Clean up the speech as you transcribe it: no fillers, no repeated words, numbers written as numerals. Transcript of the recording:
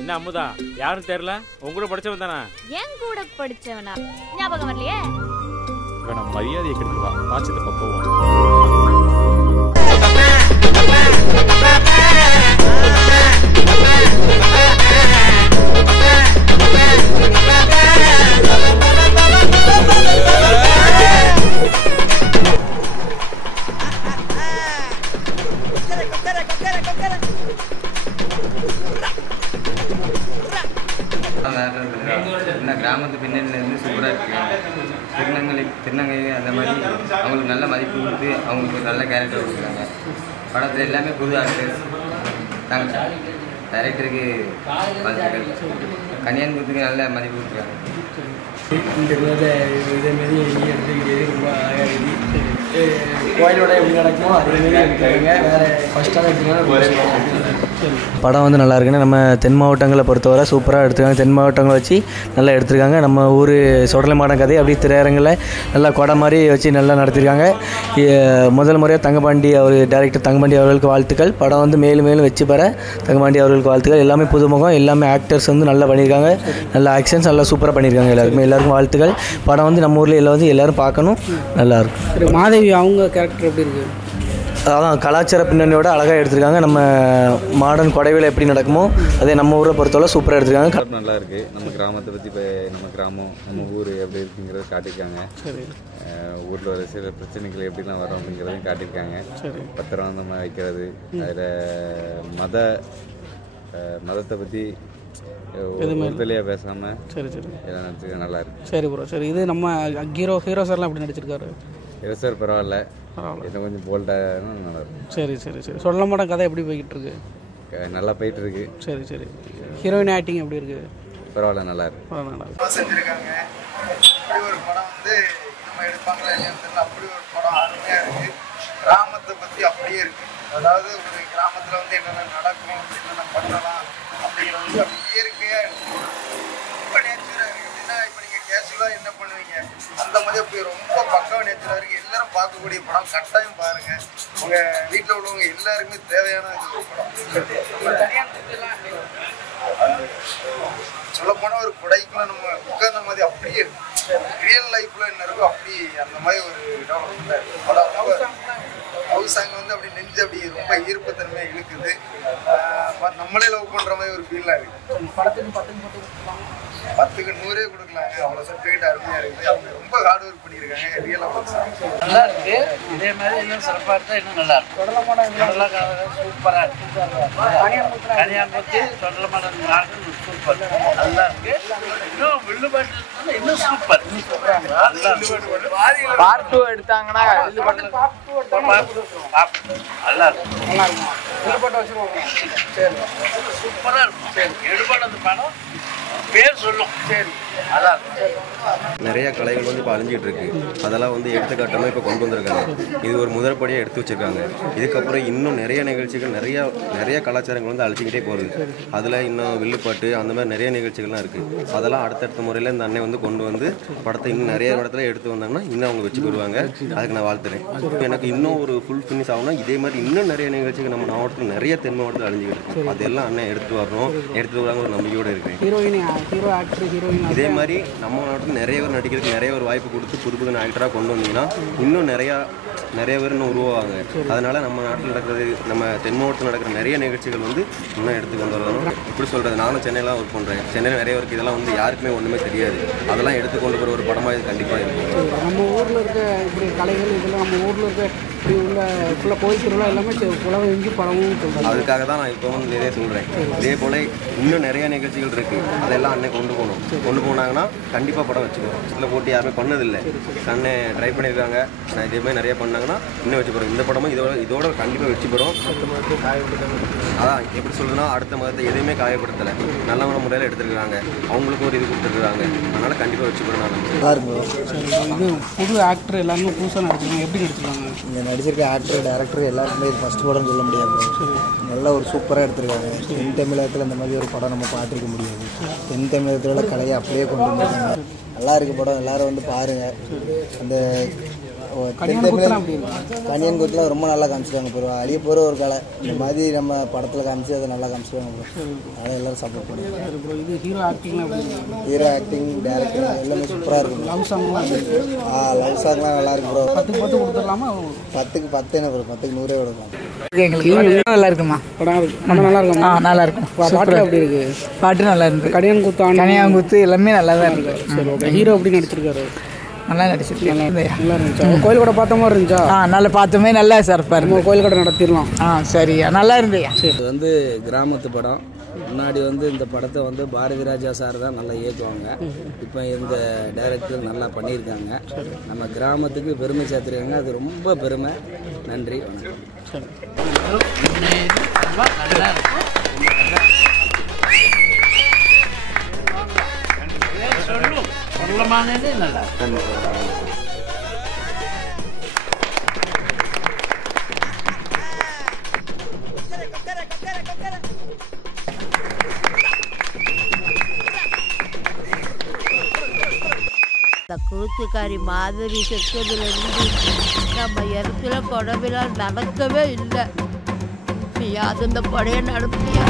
என்ன அம்முதா யாரும் தெரியல? உங்க கூட படிச்சவன் தானா? என் கூட படிச்சவனா? ஞாபகம் வரலையே. நம்ம மரியாதையை கெடுத்துவா. பாச்சத போவோம். கிராமத்து பின்னணியிலேருந்து சூப்பராக இருக்குது. திருநங்கை அந்த மாதிரி அவங்களுக்கு நல்ல மதிப்பு கொடுத்து அவங்களுக்கு ஒரு நல்ல கேரக்டர் கொடுக்குறாங்க. படத்தில் எல்லாமே புது ஆக்டர்ஸ். டைரக்டருக்கு வாழ்த்துக்கள். கன்னியாகுமரிக்கு நல்ல மதிப்பு கொடுத்துருக்காங்க. இந்த இதேமாரி எடுத்துக்கிட்டே ரொம்ப அழகாக இருக்குது. கோயிலோட எப்படி நடக்குமோ அதேமாரி எடுத்துக்காங்க. வேறு ஃபஸ்ட்டாக எடுத்துக்காங்க. படம் வந்து நல்லா இருக்குன்னு நம்ம தென் மாவட்டங்களை பொறுத்தவரை சூப்பராக எடுத்துருக்காங்க. தென் மாவட்டங்களை வச்சு நல்லா எடுத்திருக்காங்க. நம்ம ஊர் சொடலை மாடம் கதை அப்படி திரையரங்கில் நல்லா கொடை மாதிரி வச்சு நல்லா நடத்திருக்காங்க. முதல் முறையாக தங்கபாண்டி அவர் டைரக்டர் தங்கபாண்டி அவர்களுக்கு வாழ்த்துக்கள். படம் வந்து மேலும் மேலும் வச்சு பெற தங்கபாண்டி அவர்களுக்கு வாழ்த்துக்கள். எல்லாமே புதுமுகம், எல்லாமே ஆக்டர்ஸ் வந்து நல்லா பண்ணியிருக்காங்க. நல்ல ஆக்ஷன்ஸ் நல்லா சூப்பராக பண்ணியிருக்காங்க. எல்லாருக்கும் வாழ்த்துக்கள். படம் வந்து நம்ம ஊரில் எல்லாம் வந்து எல்லோரும் பார்க்கணும். நல்லாயிருக்கும். மாதவி அவங்க கேரக்டர் எப்படி இருக்குது? அதான் கலாச்சார பின்னணியோட அழகாக எடுத்திருக்காங்க. நம்ம மாடர்ன் கொடைவில் எப்படி நடக்குமோ அதே நம்ம ஊரை பொறுத்தவரை சூப்பராக எடுத்திருக்காங்க. நல்லா இருக்குது. நம்ம கிராமத்தை பற்றி இப்போ நம்ம கிராமம் நம்ம ஊர் எப்படி இருக்குங்கிறத காட்டியிருக்காங்க. ஊரில் வர சில பிரச்சனைகள் எப்படிலாம் வரும் அப்படிங்கிறதையும் காட்டியிருக்காங்க. பத்திரம் நம்ம வைக்கிறது, அதில் மதத்தை பற்றி வெளியாக பேசாமல் எல்லாம் நடிச்சிருக்காங்க. நல்லா இருக்கு. சரி ப்ரோ. சரி, இது நம்ம ஹீரோ சார்லாம் எப்படி நடிச்சிருக்காரு? ஹீரோ சார் பரவாயில்ல, இன்னும் கொஞ்சம் போல்டாக நல்லா இருக்கும். சரி சரி சரி. சொல்ல மாட்டேன் கதை எப்படி போய்கிட்டு இருக்கு? நல்லா போயிட்டு இருக்கு. சரி சரி. ஹீரோயின் ஆக்டிங் எப்படி இருக்கு? பரவாயில்ல, நல்லா இருக்கு. பரவாயில்ல செஞ்சுருக்காங்க. அப்படி ஒரு படம் வந்து நம்ம எடுப்பாங்களா இல்லையான்னு தெரியல. அப்படி ஒரு படம் அருமையாக இருக்குது. கிராமத்தை பற்றி அப்படியே இருக்குது. அதாவது ஒரு கிராமத்தில் வந்து என்னென்ன நடக்கும், என்னென்ன பண்ணலாம் அப்படிங்கிறது வந்து அப்படி இயற்கையாக இருக்குது. ரொம்ப நேச்சுராக இருக்குது. அப்படின்னா இப்போ நீங்கள் கேஷுவலாக என்ன பண்ணுவீங்க அந்த மாதிரி அப்படி ரொம்ப பக்காவ நேச்சுராக இருக்குது. எல்லாரும் பார்க்கக்கூடிய படம், கட்டாயம் பாருங்கள். உங்கள் வீட்டில் உள்ளவங்க எல்லாருக்குமே தேவையான ஒரு படம். சொல்லப்போனால் ஒரு குடைக்குள்ள நம்ம உட்கார்ந்த மாதிரி அப்படியே ரியல் லைஃப்பில் என்ன இருக்கோ அப்படி அந்த மாதிரி ஒரு டெவலப்மெண்ட். ஹவுஸ் சாங் வந்து அப்படி நெஞ்சு அப்படி ரொம்ப ஈர்ப்புத்தன்மையாக இழுக்குது. நம்மளே லவ் பண்ணுற மாதிரி ஒரு ஃபீலாக இருக்குது. 10க்கு 100 கொடுக்கலாங்க. அவ்வளோ சர்டிஃபிகேட் அருமையாக இருக்குது. அவங்க ரொம்ப ஹார்ட் ஒர்க் பண்ணியிருக்காங்க. ரியல் ஹவுஸ் நல்லா இருக்குது. இதே மாதிரி இன்னும் சிறப்பாக இருந்தால் இன்னும் நல்லா இருக்கும். நல்லா சூப்பராக இருக்குது. கன்னியாகுமரி சொடலமாடன் நாடு சூப்பர் நல்லா இருக்குது. இன்னும் வில்லுபாட்டு இன்னும் சூப்பர். பார்ட் 2 எடுத்தாங்கன்னா நல்லா இருக்கும். நல்லா இருக்கும். வில்லுபாட்டு வச்சுருவாங்க. சரி, சூப்பராக இருக்கும். எடுபாடு படம் பேர் சொல்லும். சரி, அதான் நிறைய கலைகள் வந்து இப்போ அழிஞ்சிட்டு இருக்கு. அதெல்லாம் வந்து எடுத்துக்காட்டமாக இப்போ கொண்டு வந்திருக்காங்க. இது ஒரு முதற்படியாக எடுத்து வச்சிருக்காங்க. இதுக்கப்புறம் இன்னும் நிறைய நிகழ்ச்சிகள், நிறைய கலாச்சாரங்கள் வந்து அழிச்சிக்கிட்டே போகுது. அதில் இன்னும் வில்லுப்பாட்டு அந்த மாதிரி நிறைய நிகழ்ச்சிகள்லாம் இருக்குது. அதெல்லாம் அடுத்தடுத்த முறையில் இந்த அண்ணன் வந்து கொண்டு வந்து படத்தை இன்னும் நிறைய இடத்துல எடுத்து வந்தாங்கன்னா இன்னும் அவங்க வச்சு வருவாங்க. அதுக்கு நான் வாழ்த்துறேன். எனக்கு இன்னும் ஒரு ஃபுல் ஃபினிஷ் ஆகும்னா இதே மாதிரி இன்னும் நிறைய நிகழ்ச்சிகள் நம்ம மாவட்டத்தில் நிறைய தென் மாவட்டத்தில் அழிஞ்சிக்கிட்டு இருக்கு. அதெல்லாம் அண்ணன் எடுத்து வரணும், எடுத்து வராங்க ஒரு நம்பிக்கையோடு இருக்கேன். ஹீரோ ஆக்டர் ஹீரோயின் இதே மாதிரி நம்ம நாட்டுக்கு நிறைய பேர் நடிக்கிறதுக்கு நிறைய ஒரு வாய்ப்பு கொடுத்து புது புது ஆக்டராக கொண்டு வந்தீங்கன்னா இன்னும் நிறைய பேர் இன்னும் உருவாவாங்க. அதனால நம்ம நாட்டில் நடக்கிறது, நம்ம தென் மாவட்டத்தில் நடக்கிற நிறைய நிகழ்ச்சிகள் வந்து இன்னும் எடுத்து கொண்டு வரணும். எப்படி சொல்கிறது, நானும் சென்னையெல்லாம் ஒர்க் பண்ணுறேன். சென்னையில் நிறைய ஒர்க் இதெல்லாம் வந்து யாருக்குமே ஒன்றுமே தெரியாது. அதெல்லாம் எடுத்து கொண்டு போகிற ஒரு படமாக இது கண்டிப்பாக இருக்கும். நம்ம ஊரில் இருக்க இப்படி கலைகள் இதெல்லாம் நம்ம ஊரில் இருக்க இப்படி உள்ள ஃபுல்லாக கோயில் திருவிழா எல்லாமே உலகம் எங்கி படமும் சொல்கிறாங்க. அதுக்காக தான் நான் இப்போ வந்து நிறைய சொல்கிறேன். இதே போல் இன்னும் நிறைய நிகழ்ச்சிகள் இருக்குது. அதெல்லாம் அண்ணன் கொண்டு போனாங்கன்னா கண்டிப்பாக படம் வச்சுக்கிறோம். இதில் போட்டு யாருமே பண்ணதில்லை. அண்ணன் ட்ரை பண்ணியிருக்காங்க. நான் இதே மாதிரி நிறைய பண்ணாங்கன்னா இன்னும் வச்சு போகிறோம். இந்த படமும் இதோட கண்டிப்பாக வச்சு போகிறோம். அதான் எப்படி சொல்லுதுன்னா அடுத்த மதத்தை எதுவுமே காயப்படுத்தலை, நல்லவன முறையில் எடுத்துருக்காங்க. அவங்களுக்கும் ஒரு இது கொடுத்துருக்காங்க. அதனால் கண்டிப்பாக வச்சு போகிறோம். இது புது ஆக்டர் எல்லாருமே புதுசாக நடிச்சிருக்காங்க. எப்படி நடிச்சிருக்காங்க? இங்கே நடிச்சிருக்க ஆக்டர் டைரக்டர் எல்லாருக்குமே இது ஃபஸ்ட் படம்னு சொல்ல முடியாது. நல்லா ஒரு சூப்பராக எடுத்திருக்காங்க. தென் தமிழகத்தில் இந்த மாதிரி ஒரு படம் நம்ம பார்த்துருக்க முடியாது. தென் தமிழகத்தோட கலையை அப்படியே கொண்டு வந்துருக்காங்க. நல்லா இருக்குது படம். எல்லோரும் வந்து பாருங்கள். அந்த கனியன் குத்தில் ரொம்ப நல்லா காமிச்சிருக்காங்க ப்ரோ. அழிய போகிற ஒரு கலை இந்த மாதிரி நம்ம படத்தில் காமிச்சு அதை நல்லா காமிச்சிருக்காங்க ப்ரோ. அதனால் எல்லோரும் சப்போர்ட் பண்ணுவாங்க ப்ரோ. இது ஹீரோ ஆக்டிங் டேரக்டர் எல்லாமே சூப்பராக இருக்கும். லவ் சாங்லாம் லவ் சாங்லாம் நல்லா இருக்கும் ப்ரோ. 10 கொடுத்துடலாமா? 10க்கு 10 என்ன ப்ரோ, 10க்கு 100 கொடுக்கலாம். எங்களுக்கு நல்லா இருக்குமா? படம் நல்லா இருக்கும். நல்லா இருக்கும். பாட்டு எப்படி இருக்கு? பாட்டு நல்லா இருக்கு. கனியாங்குத்து எல்லாமே நல்லா தான் இருக்கு. சரி ஓகே. ஹீரோ எப்படி நடிச்சிருக்காரு? நல்லா நடிச்சிருக்கேன். நல்லா இருந்துச்சா? கோயில் கூட பார்த்த மாதிரி இருந்துச்சா? நல்லா பார்த்தோமே, நல்லா சிறப்பாக இருக்கு. கோயில் கூட நடத்திடலாம். சரியா, நல்லா இருந்தையா. இது வந்து கிராமத்து படம். முன்னாடி வந்து இந்த படத்தை வந்து பாரதி ராஜா சார் தான் நல்லா இயக்குவாங்க. இப்போ இந்த டைரக்டர் நல்லா பண்ணியிருக்காங்க. நம்ம கிராமத்துக்கு பெருமை சேர்த்துருக்காங்க. அது ரொம்ப பெருமை. நன்றி, வணக்கம். நல்லா கூத்துக்காரி மாதிரி செத்ததுலேருந்து நம்ம இடத்துல கொடவிழா நடக்கவே இல்லை. நீ அது இந்த படையை நடத்தியா?